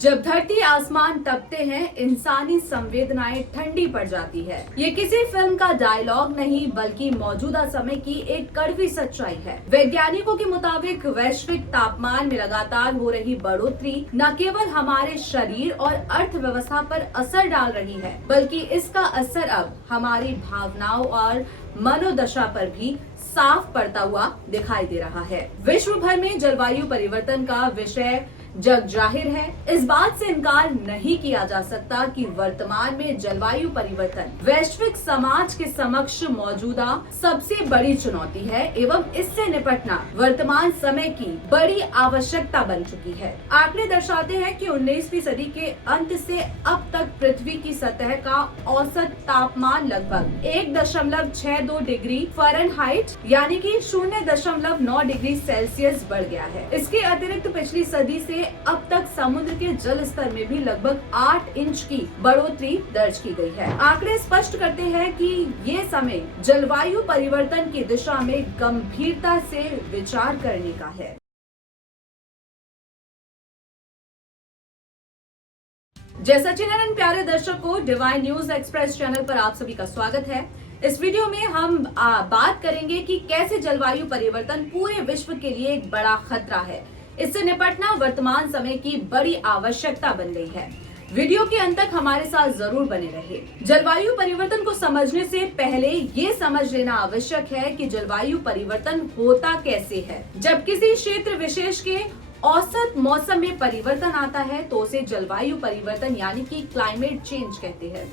जब धरती आसमान तपते हैं, इंसानी संवेदनाएं ठंडी पड़ जाती है। ये किसी फिल्म का डायलॉग नहीं बल्कि मौजूदा समय की एक कड़वी सच्चाई है। वैज्ञानिकों के मुताबिक वैश्विक तापमान में लगातार हो रही बढ़ोतरी न केवल हमारे शरीर और अर्थव्यवस्था पर असर डाल रही है, बल्कि इसका असर अब हमारी भावनाओं और मनोदशा पर भी साफ पड़ता हुआ दिखाई दे रहा है। विश्व भर में जलवायु परिवर्तन का विषय जग जाहिर है। इस बात से इनकार नहीं किया जा सकता कि वर्तमान में जलवायु परिवर्तन वैश्विक समाज के समक्ष मौजूदा सबसे बड़ी चुनौती है एवं इससे निपटना वर्तमान समय की बड़ी आवश्यकता बन चुकी है। आंकड़े दर्शाते हैं कि 19वीं सदी के अंत से अब तक पृथ्वी की सतह का औसत तापमान लगभग 1.62 डिग्री फ़ारेनहाइट यानी कि 0.9 डिग्री सेल्सियस बढ़ गया है। इसके अतिरिक्त पिछली सदी से अब तक समुद्र के जल स्तर में भी लगभग 8 इंच की बढ़ोतरी दर्ज की गई है। आंकड़े स्पष्ट करते हैं कि ये समय जलवायु परिवर्तन की दिशा में गंभीरता से विचार करने का है। जय सचिदानंद प्यारे दर्शकों, डिवाइन न्यूज एक्सप्रेस चैनल पर आप सभी का स्वागत है। इस वीडियो में हम बात करेंगे कि कैसे जलवायु परिवर्तन पूरे विश्व के लिए एक बड़ा खतरा है। इससे निपटना वर्तमान समय की बड़ी आवश्यकता बन गई है। वीडियो के अंत तक हमारे साथ जरूर बने रहे। जलवायु परिवर्तन को समझने से पहले ये समझ लेना आवश्यक है कि जलवायु परिवर्तन होता कैसे है। जब किसी क्षेत्र विशेष के औसत मौसम में परिवर्तन आता है तो उसे जलवायु परिवर्तन यानी कि क्लाइमेट चेंज कहते हैं।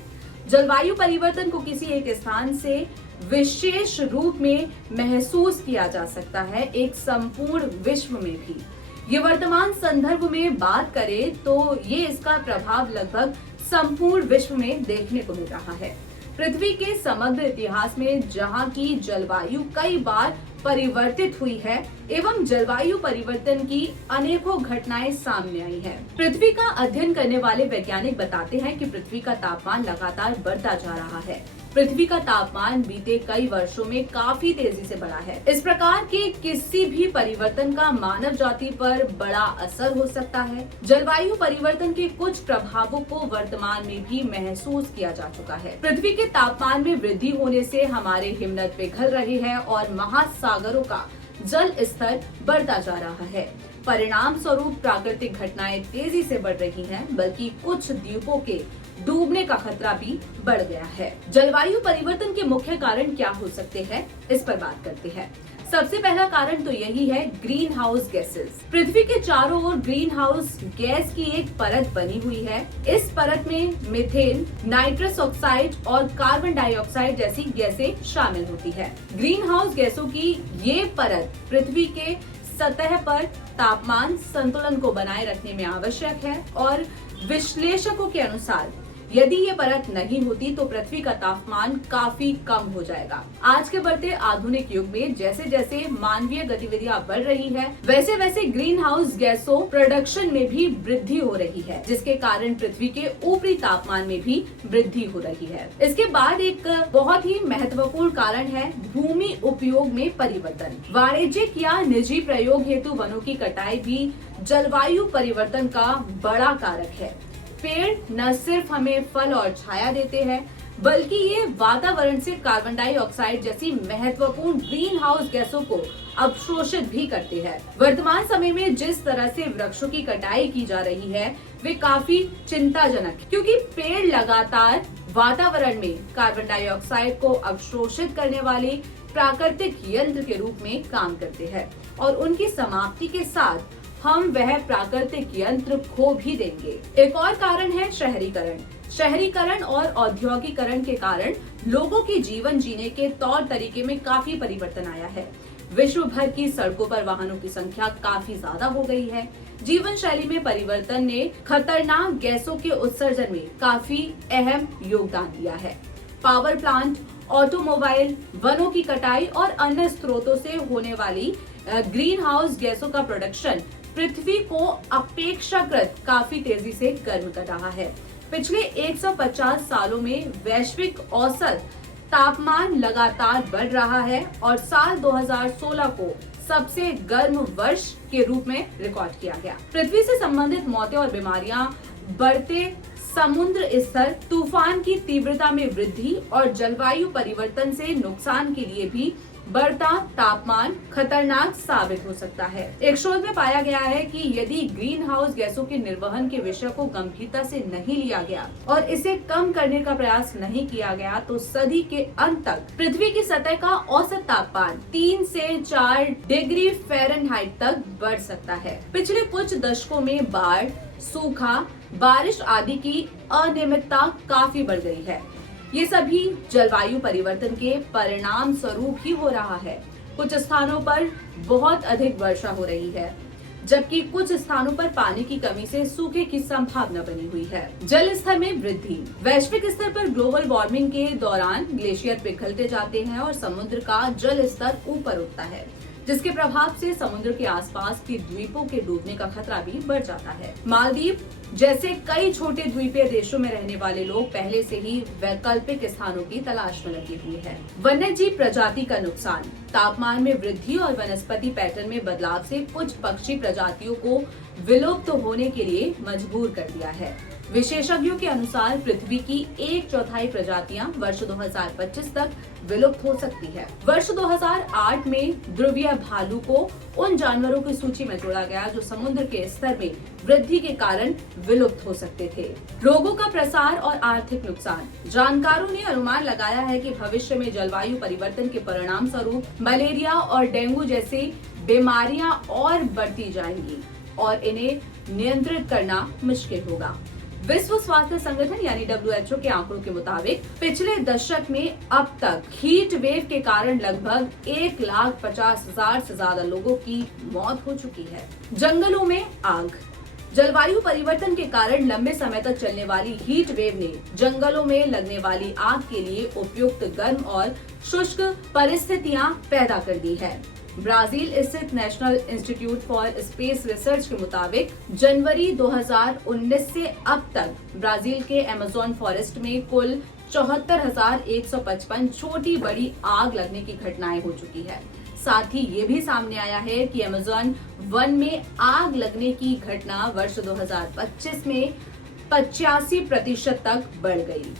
जलवायु परिवर्तन को किसी एक स्थान से विशेष रूप में महसूस किया जा सकता है, एक संपूर्ण विश्व में भी। ये वर्तमान संदर्भ में बात करें तो ये इसका प्रभाव लगभग संपूर्ण विश्व में देखने को मिल रहा है। पृथ्वी के समग्र इतिहास में जहां की जलवायु कई बार परिवर्तित हुई है एवं जलवायु परिवर्तन की अनेकों घटनाएं सामने आई हैं। पृथ्वी का अध्ययन करने वाले वैज्ञानिक बताते हैं कि पृथ्वी का तापमान लगातार बढ़ता जा रहा है। पृथ्वी का तापमान बीते कई वर्षों में काफी तेजी से बढ़ा है। इस प्रकार के किसी भी परिवर्तन का मानव जाति पर बड़ा असर हो सकता है। जलवायु परिवर्तन के कुछ प्रभावों को वर्तमान में भी महसूस किया जा चुका है। पृथ्वी के तापमान में वृद्धि होने से हमारे हिमनद पिघल रहे हैं और महासागरों का जल स्तर बढ़ता जा रहा है। परिणाम स्वरूप प्राकृतिक घटनाएं तेजी से बढ़ रही हैं, बल्कि कुछ द्वीपों के डूबने का खतरा भी बढ़ गया है। जलवायु परिवर्तन के मुख्य कारण क्या हो सकते हैं, इस पर बात करते हैं। सबसे पहला कारण तो यही है ग्रीन हाउस गैसेस। पृथ्वी के चारों ओर ग्रीन हाउस गैस की एक परत बनी हुई है। इस परत में मीथेन, नाइट्रस ऑक्साइड और कार्बन डाइऑक्साइड जैसी गैसें शामिल होती है। ग्रीन हाउस गैसों की ये परत पृथ्वी के सतह पर तापमान संतुलन को बनाए रखने में आवश्यक है और विश्लेषकों के अनुसार यदि ये परत नहीं होती तो पृथ्वी का तापमान काफी कम हो जाएगा। आज के बढ़ते आधुनिक युग में जैसे जैसे मानवीय गतिविधियां बढ़ रही है, वैसे वैसे ग्रीन हाउस गैसों प्रोडक्शन में भी वृद्धि हो रही है, जिसके कारण पृथ्वी के ऊपरी तापमान में भी वृद्धि हो रही है। इसके बाद एक बहुत ही महत्वपूर्ण कारण है भूमि उपयोग में परिवर्तन। वाणिज्यिक या निजी प्रयोग हेतु वनों की कटाई भी जलवायु परिवर्तन का बड़ा कारक है। पेड़ न सिर्फ हमें फल और छाया देते हैं, बल्कि ये वातावरण से कार्बन डाइऑक्साइड जैसी महत्वपूर्ण ग्रीन हाउस गैसों को अवशोषित भी करते हैं। वर्तमान समय में जिस तरह से वृक्षों की कटाई की जा रही है वे काफी चिंताजनक है, क्योंकि पेड़ लगातार वातावरण में कार्बन डाइऑक्साइड को अवशोषित करने वाले प्राकृतिक यंत्र के रूप में काम करते हैं और उनकी समाप्ति के साथ हम वह प्राकृतिक यंत्र खो भी देंगे। एक और कारण है शहरीकरण। शहरीकरण और औद्योगिकरण के कारण लोगों के जीवन जीने के तौर तरीके में काफी परिवर्तन आया है। विश्व भर की सड़कों पर वाहनों की संख्या काफी ज्यादा हो गई है। जीवन शैली में परिवर्तन ने खतरनाक गैसों के उत्सर्जन में काफी अहम योगदान दिया है। पावर प्लांट, ऑटोमोबाइल, वनों की कटाई और अन्य स्रोतों से होने वाली ग्रीन हाउस गैसों का प्रोडक्शन पृथ्वी को अपेक्षाकृत काफी तेजी से गर्म कर रहा है। पिछले 150 सालों में वैश्विक औसत तापमान लगातार बढ़ रहा है और साल 2016 को सबसे गर्म वर्ष के रूप में रिकॉर्ड किया गया। पृथ्वी से संबंधित मौतें और बीमारियां, बढ़ते समुद्र स्तर, तूफान की तीव्रता में वृद्धि और जलवायु परिवर्तन से नुकसान के लिए भी बढ़ता तापमान खतरनाक साबित हो सकता है। एक शोध में पाया गया है कि यदि ग्रीन हाउस गैसों के निर्वहन के विषय को गंभीरता से नहीं लिया गया और इसे कम करने का प्रयास नहीं किया गया तो सदी के अंत तक पृथ्वी की सतह का औसत तापमान 3 से 4 डिग्री फ़ारेनहाइट तक बढ़ सकता है। पिछले कुछ दशकों में बाढ़, सूखा, बारिश आदि की अनियमितता काफी बढ़ गई है। ये सभी जलवायु परिवर्तन के परिणाम स्वरूप ही हो रहा है। कुछ स्थानों पर बहुत अधिक वर्षा हो रही है, जबकि कुछ स्थानों पर पानी की कमी से सूखे की संभावना बनी हुई है। जल स्तर में वृद्धि। वैश्विक स्तर पर ग्लोबल वार्मिंग के दौरान ग्लेशियर पिघलते जाते हैं और समुद्र का जल स्तर ऊपर उठता है, जिसके प्रभाव से समुद्र के आसपास के द्वीपों के डूबने का खतरा भी बढ़ जाता है। मालदीव जैसे कई छोटे द्वीपीय देशों में रहने वाले लोग पहले से ही वैकल्पिक स्थानों की तलाश में लगे हुए हैं। वन्यजीव प्रजाति का नुकसान। तापमान में वृद्धि और वनस्पति पैटर्न में बदलाव से कुछ पक्षी प्रजातियों को विलुप्त होने के लिए मजबूर कर दिया है। विशेषज्ञों के अनुसार पृथ्वी की 1/4 प्रजातियां वर्ष 2025 तक विलुप्त हो सकती है। वर्ष 2008 में ध्रुवीय भालू को उन जानवरों की सूची में जोड़ा गया जो समुद्र के स्तर में वृद्धि के कारण विलुप्त हो सकते थे। रोगों का प्रसार और आर्थिक नुकसान। जानकारों ने अनुमान लगाया है कि भविष्य में जलवायु परिवर्तन के परिणाम स्वरूप मलेरिया और डेंगू जैसी बीमारियां और बढ़ती जाएंगी और इन्हें नियंत्रित करना मुश्किल होगा। विश्व स्वास्थ्य संगठन यानी WHO के आंकड़ों के मुताबिक पिछले दशक में अब तक हीट वेव के कारण लगभग 1,50,000 से ज्यादा लोगों की मौत हो चुकी है। जंगलों में आग। जलवायु परिवर्तन के कारण लंबे समय तक चलने वाली हीट वेव ने जंगलों में लगने वाली आग के लिए उपयुक्त गर्म और शुष्क परिस्थितियां पैदा कर दी है। ब्राजील स्थित national institute for space research के मुताबिक जनवरी 2019 से अब तक ब्राजील के अमेज़न फॉरेस्ट में कुल 74,155 छोटी बड़ी आग लगने की घटनाएं हो चुकी है। साथ ही ये भी सामने आया है कि अमेज़न वन में आग लगने की घटना वर्ष 2025 में 85% तक बढ़ गई।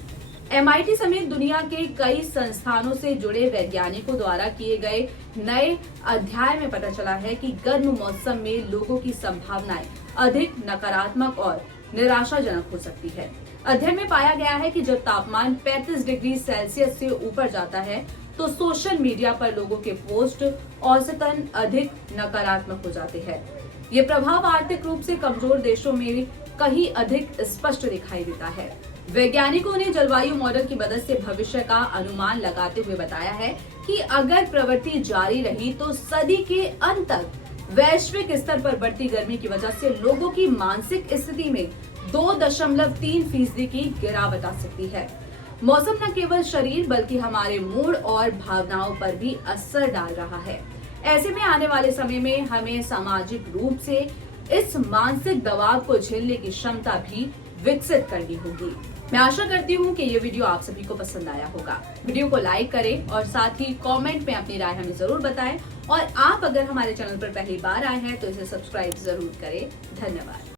MIT समेत दुनिया के कई संस्थानों से जुड़े वैज्ञानिकों द्वारा किए गए नए अध्ययन में पता चला है कि गर्म मौसम में लोगों की संभावनाएं अधिक नकारात्मक और निराशाजनक हो सकती है। अध्ययन में पाया गया है कि जब तापमान 35 डिग्री सेल्सियस से ऊपर जाता है तो सोशल मीडिया पर लोगों के पोस्ट औसतन अधिक नकारात्मक हो जाते हैं। ये प्रभाव आर्थिक रूप से कमजोर देशों में कहीं अधिक स्पष्ट दिखाई देता है। वैज्ञानिकों ने जलवायु मॉडल की मदद से भविष्य का अनुमान लगाते हुए बताया है कि अगर प्रवृत्ति जारी रही तो सदी के अंत तक वैश्विक स्तर पर बढ़ती गर्मी की वजह से लोगों की मानसिक स्थिति में 2.3% की गिरावट आ सकती है। मौसम न केवल शरीर बल्कि हमारे मूड और भावनाओं पर भी असर डाल रहा है। ऐसे में आने वाले समय में हमें सामाजिक रूप से इस मानसिक दबाव को झेलने की क्षमता भी विकसित करनी होगी। मैं आशा करती हूँ कि ये वीडियो आप सभी को पसंद आया होगा। वीडियो को लाइक करें और साथ ही कमेंट में अपनी राय हमें जरूर बताएं और आप अगर हमारे चैनल पर पहली बार आए हैं तो इसे सब्सक्राइब जरूर करें। धन्यवाद।